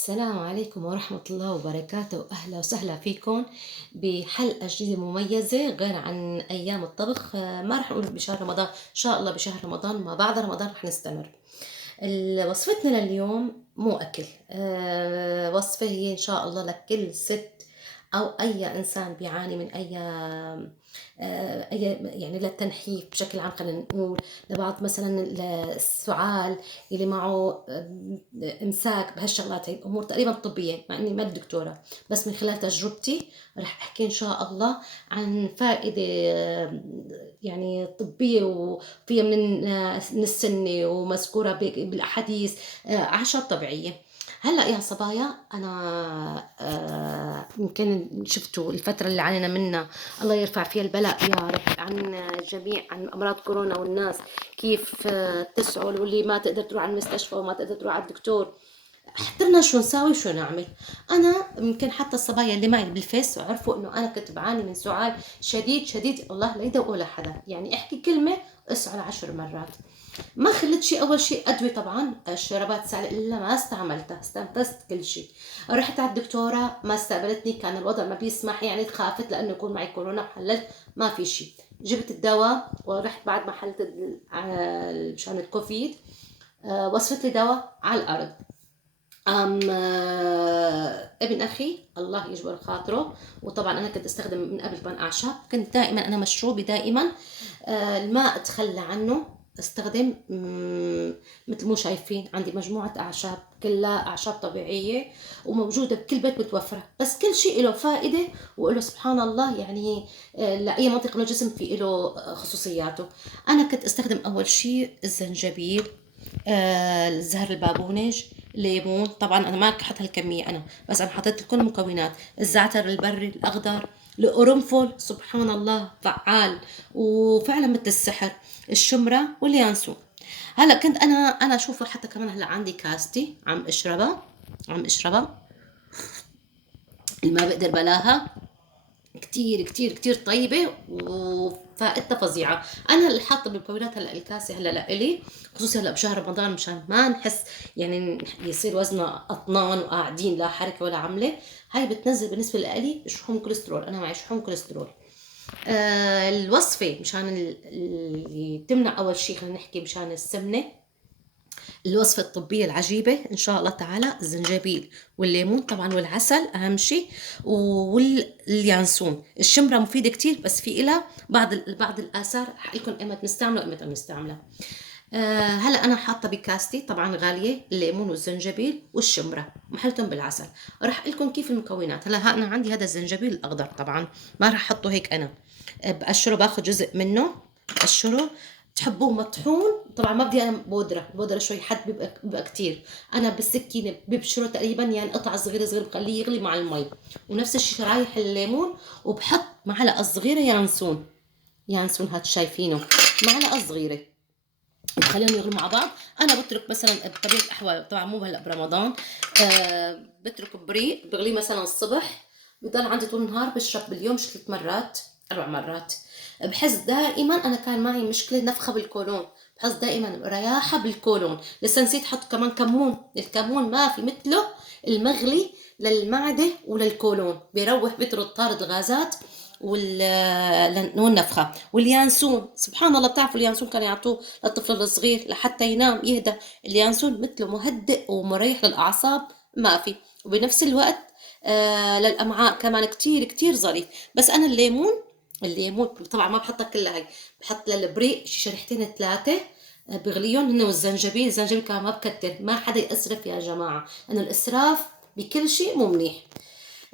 السلام عليكم ورحمة الله وبركاته، أهلا وسهلا فيكم بحلقة جديدة مميزة غير عن أيام الطبخ. ما رح نقول بشهر رمضان، إن شاء الله بشهر رمضان ما بعد رمضان رح نستمر. وصفتنا لليوم مو أكل، وصفة هي إن شاء الله لكل ست أو أي إنسان بيعاني من أي يعني للتنحيف بشكل عام، خلينا نقول لبعض مثلا السعال اللي معه إمساك بهالشغلات. هي الأمور تقريبا طبية مع إني ما دكتورة، بس من خلال تجربتي رح أحكي إن شاء الله عن فائدة يعني طبية وفيها من السنة ومذكورة بالأحاديث، أعشاب طبيعية. هلا يا صبايا، انا يمكن شفتوا الفتره اللي علينا منها، الله يرفع فيها البلاء يا رب عن الجميع، عن امراض كورونا، والناس كيف تسعى، واللي ما تقدر تروح على المستشفى وما تقدر تروح على الدكتور. احترنا شو نساوي شو نعمل. انا يمكن حتى الصبايا اللي معي بالفيس عرفوا انه انا كنت بعاني من سعال شديد شديد، الله لا يدوقه لحدا، يعني احكي كلمه اسعل 10 مرات. ما خلت شيء. اول شيء ادويه، طبعا الشرابات سعر الا ما استعملتها، استنفذت كل شيء. رحت على الدكتوره ما استقبلتني، كان الوضع ما بيسمح، يعني خافت لانه يكون معي كورونا، وحللت ما في شيء. جبت الدواء ورحت بعد ما حللت مشان الكوفيد، وصفت لي دواء على الارض. ابن اخي الله يجبر خاطره، وطبعا انا كنت استخدم من قبل كمان اعشاب، كنت دائما انا مشروبي دائما الماء اتخلى عنه، استخدم مثل مو شايفين عندي مجموعة أعشاب كلها أعشاب طبيعية وموجودة بكل بيت متوفرة، بس كل شيء له فائدة وله سبحان الله، يعني لأي منطقة من الجسم في له خصوصياته. أنا كنت استخدم أول شيء الزنجبيل، الزهر البابونج، ليمون. طبعا انا ما حط هالكميه انا، بس انا حطيت كل المكونات، الزعتر البري الاخضر، القرنفل سبحان الله فعال وفعلا مثل السحر، الشمره واليانسون. هلا كنت انا اشوفه حتى كمان، هلا عندي كاستي عم اشربها الماء بقدر بلاها، كتير كتير كتير طيبة وفائدتها فظيعة. أنا اللي حاطة بالمكونات هلا الكاسة هلا لإلي، خصوصي هلا بشهر رمضان مشان ما نحس يعني يصير وزننا أطنان وقاعدين لا حركة ولا عملة. هاي بتنزل بالنسبة لإلي شحوم كوليسترول، أنا معي شحوم كوليسترول. الوصفة مشان اللي تمنع، أول شي خلينا نحكي مشان السمنة. الوصفة الطبية العجيبة إن شاء الله تعالى، الزنجبيل والليمون طبعا والعسل أهم شيء، واليانسون. الشمرة مفيدة كتير، بس في إلها بعض الآثار، حقلكم إمتى نستعمله وإمتى ما نستعمله. هلا أنا حاطة بكاستي طبعا غالية الليمون والزنجبيل والشمرة محلتهم بالعسل. راح لكم كيف المكونات. هلا أنا عندي هذا الزنجبيل الأخضر، طبعا ما راح أحطه هيك، أنا بقشره، باخذ جزء منه بقشره. تحبوه مطحون طبعا ما بدي انا بودره شوي، حد بيبقى كتير. انا بالسكينه ببشره تقريبا، يعني قطعه صغيره صغيره، بخليه يغلي مع المي. ونفس الشيء شرايح الليمون، وبحط معلقه صغيره يانسون هاد شايفينه، معلقه صغيره، بخليهم يغلوا مع بعض. انا بترك مثلا بطبيعه الاحوال، طبعا مو هلا برمضان، بترك بريق بغليه مثلا الصبح، بضل عندي طول النهار، بشرب باليوم 3 مرات 4 مرات. بحس دائما انا كان معي مشكله نفخه بالكولون، بحس دائما رياحه بالكولون. لسه نسيت احط كمان كمون، الكمون ما في مثله المغلي للمعده وللكولون، بيروح بيطرد طارد الغازات والنفخه. واليانسون سبحان الله، بتعرفوا اليانسون كانوا يعطوه للطفل الصغير لحتى ينام يهدى. اليانسون مثله مهدئ ومريح للاعصاب، ما في. وبنفس الوقت للامعاء كمان كتير كتير ظريف. بس انا الليمون طبعا ما بحطها كلها هي، بحط للبريق شي شريحتين 3، بغليهم هن. والزنجبيل، الزنجبيل كمان ما بكتر، ما حدا يسرف يا جماعة، لأنه الإسراف بكل شيء مو منيح.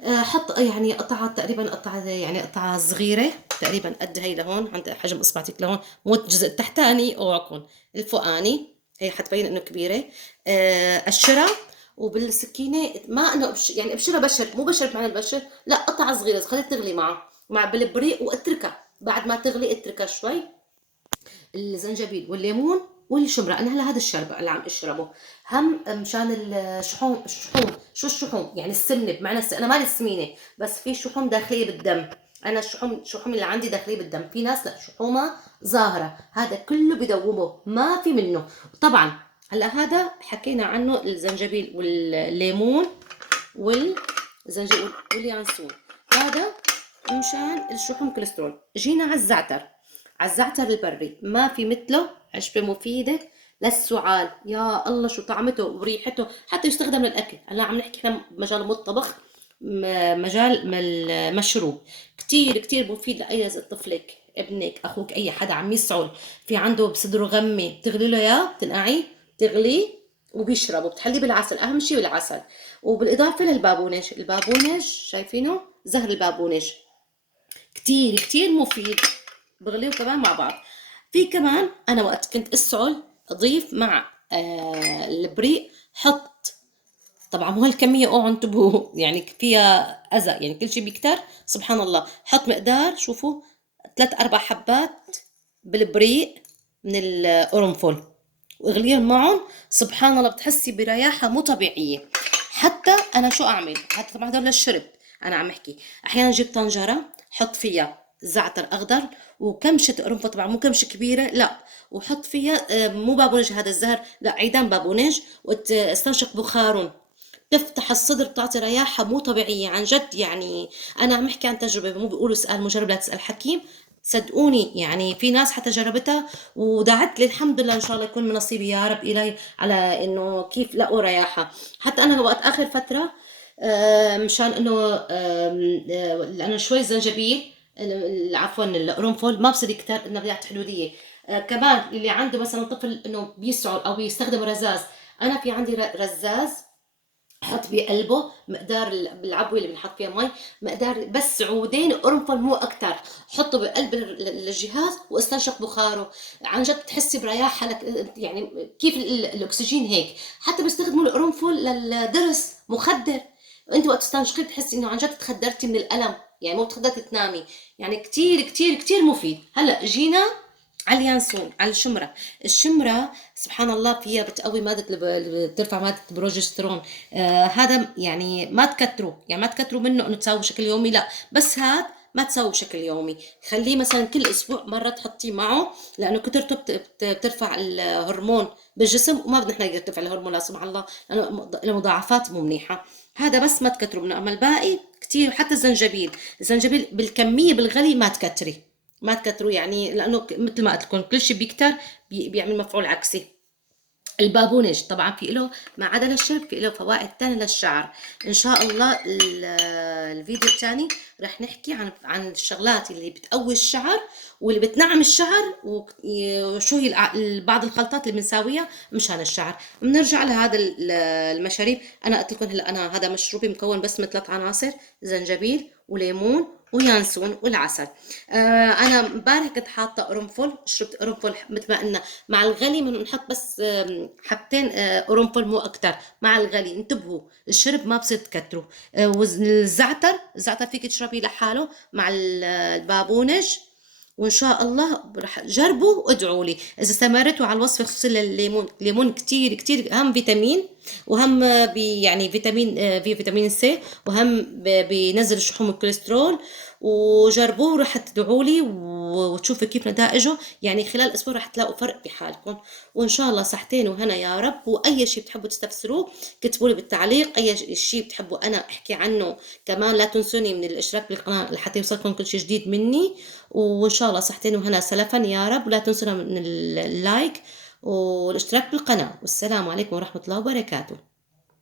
حط يعني قطعة تقريبا، قطعة يعني قطعة صغيرة تقريبا قد هي لهون، عند حجم اصبعتك لهون، مو الجزء التحتاني اوعكم الفوقاني، هي حتبين انه كبيرة. قشرها وبالسكينة، ما انه يعني ابشرها بشر، مو بشر بمعنى البشر، لا قطعة صغيرة، خليها تغلي مع بالبريق، واتركها بعد ما تغلي اتركها شوي. الزنجبيل والليمون والشمرة، انا هلا هذا الشرب اللي عم اشربه هم مشان الشحوم. شو الشحوم؟ يعني السمنه، بمعنى انا مالي سمينه، بس في شحوم داخليه بالدم. انا الشحوم اللي عندي داخليه بالدم، في ناس لا شحومها ظاهره، هذا كله بدوبه ما في منه. طبعا هلا هذا حكينا عنه الزنجبيل والليمون والزنجبيل واليانسون، هذا مشان الشحوم كوليسترول. جينا على الزعتر، على الزعتر البري ما في مثله، عشبة مفيدة للسعال، يا الله شو طعمته وريحته، حتى يستخدم للأكل. هلا عم نحكي احنا بمجال المطبخ، مجال المشروب، كتير كتير مفيد لأي طفلك، ابنك، أخوك، أي حدا عم يسعل في عنده بصدره غمة، بتغلي له إياه، بتنقعيه، بتغليه وبيشرب، وبتحليه بالعسل، أهم شي بالعسل. وبالإضافة للبابونج، البابونج شايفينه، زهر البابونج كتير كتير مفيد، بغليهم كمان مع بعض. في كمان انا وقت كنت اسعل اضيف مع البريق، حط، طبعا مو هالكميه، اوعوا انتبهوا يعني فيها اذى، يعني كل شيء بيكتر سبحان الله. حط مقدار، شوفوا، 3 4 حبات بالبريق من القرنفل، واغليهم معهم، سبحان الله بتحسي برياحه مو طبيعيه. حتى انا شو اعمل، حتى طبعا هدول للشرب، انا عم احكي احيانا جيب طنجره، حط فيها زعتر اخضر وكمشة قرنفل، طبعا مو كمشة كبيرة لا، وحط فيها مو بابونج هذا الزهر، لا عيدان بابونج، واستنشق بخارهم، تفتح الصدر، بتعطي رياحة مو طبيعية عن جد يعني. أنا عم أحكي عن تجربة، مو بيقولوا اسأل مجرب لا تسأل حكيم، صدقوني يعني في ناس حتى جربتها ودعت لي، الحمد لله إن شاء الله يكون من نصيبي يا رب إلهي، على إنه كيف لقوا رياحة. حتى أنا وقت آخر فترة مشان إنه لأنه شوي زنجبيل، عفوا القرنفل ما بصير يكتر النباتات حدودية. كمان اللي عنده مثلا طفل إنه بيسعل أو بيستخدم رزاز، أنا في عندي رزاز، حط بقلبه مقدار بالعبوه اللي بنحط فيها مي، مقدار بس عودين قرنفل مو اكتر، حطه بقلب الجهاز واستنشق بخاره، عن جد بتحسي برياحه لك يعني كيف الاكسجين هيك. حتى بيستخدموا القرنفل للضرس، مخدر، انت وقت تستنشقي بتحسي انه عن جد تخدرتي من الالم، يعني مو بتقدري تنامي، يعني كتير كتير كتير مفيد. هلا جينا على اليانسون، على الشمرة. الشمرة سبحان الله فيها بتقوي مادة بترفع مادة البروجسترون. هذا يعني ما تكتروا، يعني ما تكتروا منه انه تساوي بشكل يومي لا، بس هاد ما تساوي بشكل يومي، خليه مثلا كل اسبوع مرة تحطيه معه، لانه كترته بترفع الهرمون بالجسم، وما بدنا احنا يرتفع الهرمون لا سمح الله، لانه له مضاعفات مو منيحة. هذا بس ما تكتروا منه، اما الباقي كتير. حتى الزنجبيل، الزنجبيل بالكمية بالغلي ما تكتري، ما تكتروا يعني، لانه مثل ما قلت لكم كل شيء بيكتر بيعمل مفعول عكسي. البابونج طبعا في له، ما عدا للشرب في له فوائد تانية للشعر. ان شاء الله الفيديو الثاني رح نحكي عن الشغلات اللي بتقوي الشعر واللي بتنعم الشعر، وشو هي بعض الخلطات اللي بنساويها مشان الشعر. بنرجع لهذا المشاريب، انا قلت لكم هلا انا هذا مشروبي مكون بس من 3 عناصر، زنجبيل وليمون ويانسون والعسل. انا امبارح كنت حاطه قرنفل، شربت قرنفل مثل ما قلنا، مع الغلي بنحط بس حبتين قرنفل مو اكتر مع الغلي، انتبهوا الشرب ما بصير تكتروا. والزعتر، الزعتر فيك تشربيه لحاله مع البابونج، وان شاء الله رح جربوا وادعوا لي اذا استمرتوا على الوصفه، خصوصا الليمون، الليمون كتير كتير هم فيتامين، وهم يعني فيتامين في فيتامين سي، وهم بينزل الشحوم الكوليسترول. وجربوه ورح تدعوا لي وتشوفوا كيف نتائجه، يعني خلال اسبوع رح تلاقوا فرق بحالكم. وان شاء الله صحتين وهنا يا رب. واي شيء بتحبوا تستفسروه كتبوا لي بالتعليق، اي شيء بتحبوا انا احكي عنه كمان، لا تنسوني من الاشتراك بالقناه لحتى يوصلكم كل شيء جديد مني. وان شاء الله صحتين وهنا سلفا يا رب، ولا تنسونا من اللايك والاشتراك بالقناه. والسلام عليكم ورحمه الله وبركاته.